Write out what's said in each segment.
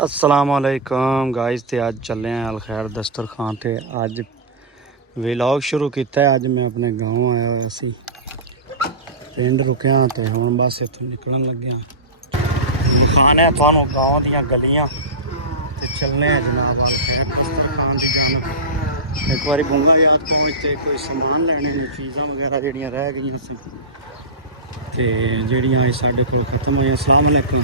अस्सलामुअलैकुम गाइस ते अज चले हैं अलखैर दस्तरखान ते अज व्लॉग शुरू किया है। अज मैं अपने गाँव आया हुआ सी पिंड रुकिया तो हम बस इतों निकलन लगे खाने थानू गाँव दियाँ गलियाँ ते चलने हैं जनाब अलखैर दस्तरखान की जानब। एक बार बंगा याद पहुँचते कोई समान लैने चीज़ा वगैरह जड़ियाँ रह गई सी ते जड़ियाँ साढ़े कोल खत्म हुई। अस्सलाम वालेकुम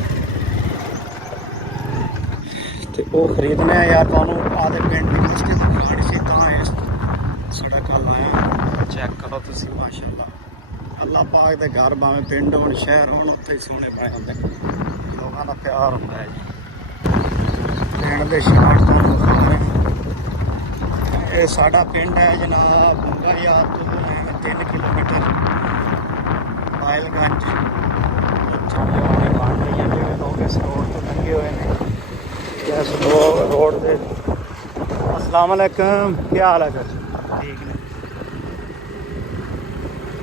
तो वो खरीदने यार थानू आधे पिंड की मस्जिद गाड़ी सी सड़क हल आया चेक करो तुम माशाअल्लाह अल्लाह पाक दे घर भावें पिंड हो शहर हो उत्थे ही सोने पाए होंगे लोगों का प्यार होंदा है जी। पिंड के शाट थानू दिखा रहे हैं। ये साडा पिंड है जनाब बंगा याद तो 3 किलोमीटर बाइलगंज बन रही है लोग इस रोड तो लंघे हुए हैं इस रोड से। अस्सलाम वालेकुम क्या हाल है सर ठीक है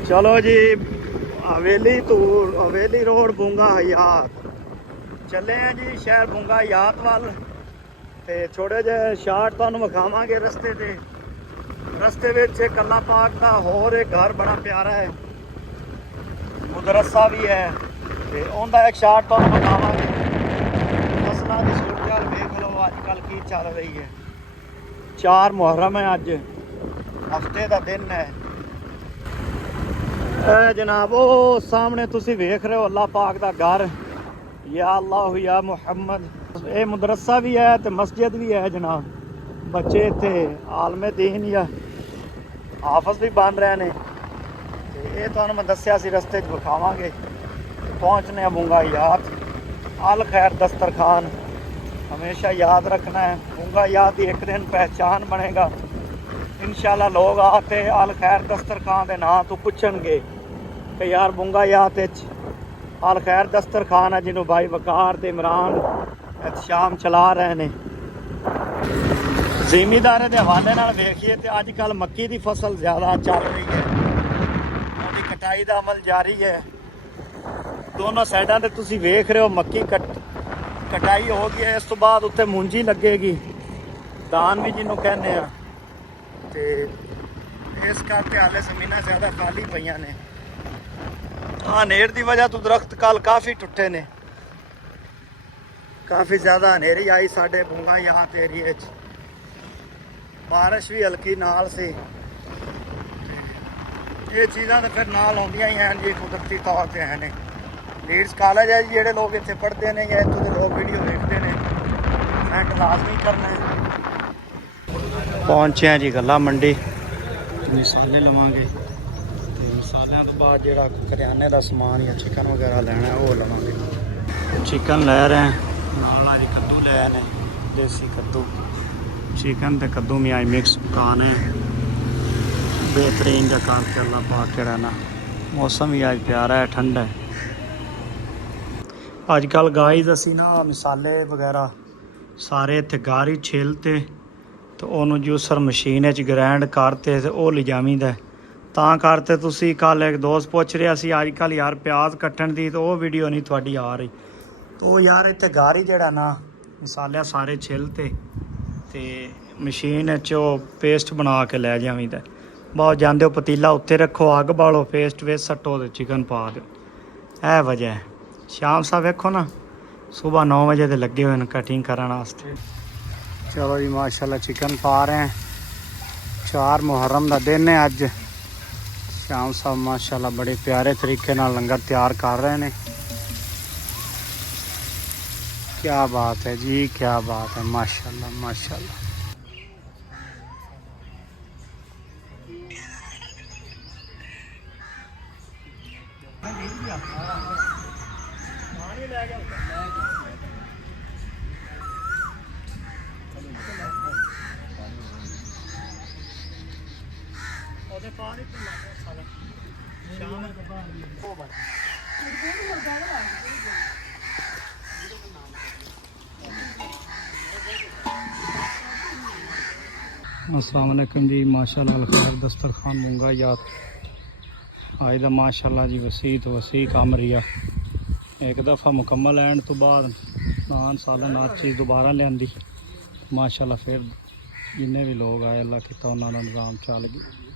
चलो जी हवेली टूर हवेली रोड बूंगा हयात चले हैं जी शहर बूंगा हयात वाल ते थोड़े जे शार्ट तुहानू विखावांगे रस्ते ते रस्ते विच कल्ला पाक का होर एक घर बड़ा प्यारा है मदरसा भी है ते उनका एक शार्ट तुहानू विखावांगे। फसलों की सूरत देख लो अजकल की चल रही है 4 मुहर्रम है अज हफ्ते का दिन है जनाब वो सामने तुसी वेख रहे हो अल्लाह पाक का घर या अल्लाह या मुहम्मद। ये मदरसा भी है तो मस्जिद भी है जनाब बच्चे इतने आलमे दीन या हाफज भी बन रहे हैं ये तो मैं दसिया सी रस्ते विखावांगे पहुँचने बूंगा याद अल खैर दस्तरखान हमेशा याद रखना है बूंगा याद की एक दिन पहचान बनेगा इंशाल्लाह। लोग आते अल खैर दस्तरखान के नाम तो पूछणगे कि यार बूंगा याद अल खैर दस्तरखान है जिन्होंने भाई वकार ते इमरान शाम चला रहे हैं। जिमीदारे के हवाले नाल वेखिए तो अजकल मक्की की फसल ज़्यादा चल रही है उसकी कटाई का अमल जारी है दोनों साइडों से तुसी वेख रहे हो मक्की कटाई हो गई है। इस तो बाद उत्ते मूंजी लगेगी दान भी जिन्हों कहने ते इस करके हाले जमीन ज़्यादा खाली पईयां ने हनेर की वजह तो दरख्त कल काफ़ी टुटे ने काफ़ी ज़्यादा हनेरी आई साढ़े बूंगा यहाँ एरिए बारिश भी हल्की नाल सी ये चीज़ां तो फिर नाल आउंदियां ही हैं जी कुदरती तौर पर है ने। लीड्स कॉलेज है जी जोड़े लोग इतने पढ़ते हैं या इतों के लोग वीडियो देखते हैं कमेंट लाजमी करना है। पहुँचे हैं जी गला मंडी मसाले लवांगे तो मसालों तो बाद जो करियाने का समान या चिकन वगैरह लेना है वो लवांगे। चिकन ले रहे हैं नाल अज कद्दू ले आए हैं देसी कद्दू चिकन तो कद्दू में आज मिक्स पकाने बेहतरीन जा करके अल्लाह पाक के रहना। मौसम भी आज प्यारा है ठंडा है। अजकल गाइस असी ना मसाले वगैरह सारे इत्थे गारी छिलते तो उन्होंने जूसर मशीन ग्राइंड करते तो वह लिजामीदा तां करते तुसी कल एक दोस्त पूछ रहा सी अजकल यार प्याज कट्टन की तो वह वीडियो नहीं थोड़ी आ रही तो यार इत्थे गारी जड़ा ना मसाले सारे छिलते ते मशीन पेस्ट बना के लै जावीदा बहुत जाते हो पतीला उत्ते रखो अग बालो पेस्ट वे सट्टो तो चिकन पा दो है वजह है। शाम साहब वेखो ना सुबह 9 बजे तो लगे हुए हैं कटिंग करने वास्ते। चलो जी माशाल्लाह चिकन पा रहे हैं 4 मुहर्रम का दिन है अज। शाम साहब माशाल्लाह बड़े प्यारे तरीके नाल लंगर तैयार कर रहे हैं। क्या बात है जी क्या बात है माशाल्लाह माशाल्लाह। अस्सलाम वालेकुम जी माशाल्लाह अल खैर दस्तरखान बूंगा याद आज का माशाल्लाह जी वसी तो वसी काम रिया एक दफ़ा मुकम्मल एंड तो बाद ਨਾਨ ਸਾਲਨ ਹਰ ਚੀਜ਼ ਦੁਬਾਰਾ ਲਿਆਂਦੀ ਮਾਸ਼ਾਅੱਲਾ। ਫਿਰ ਜਿੰਨੇ ਵੀ ਲੋਕ ਆਏ ਅੱਲਾ ਕੀਤਾ ਉਹਨਾਂ ਦਾ ਨਿਜ਼ਾਮ ਚੱਲ ਗਿਆ।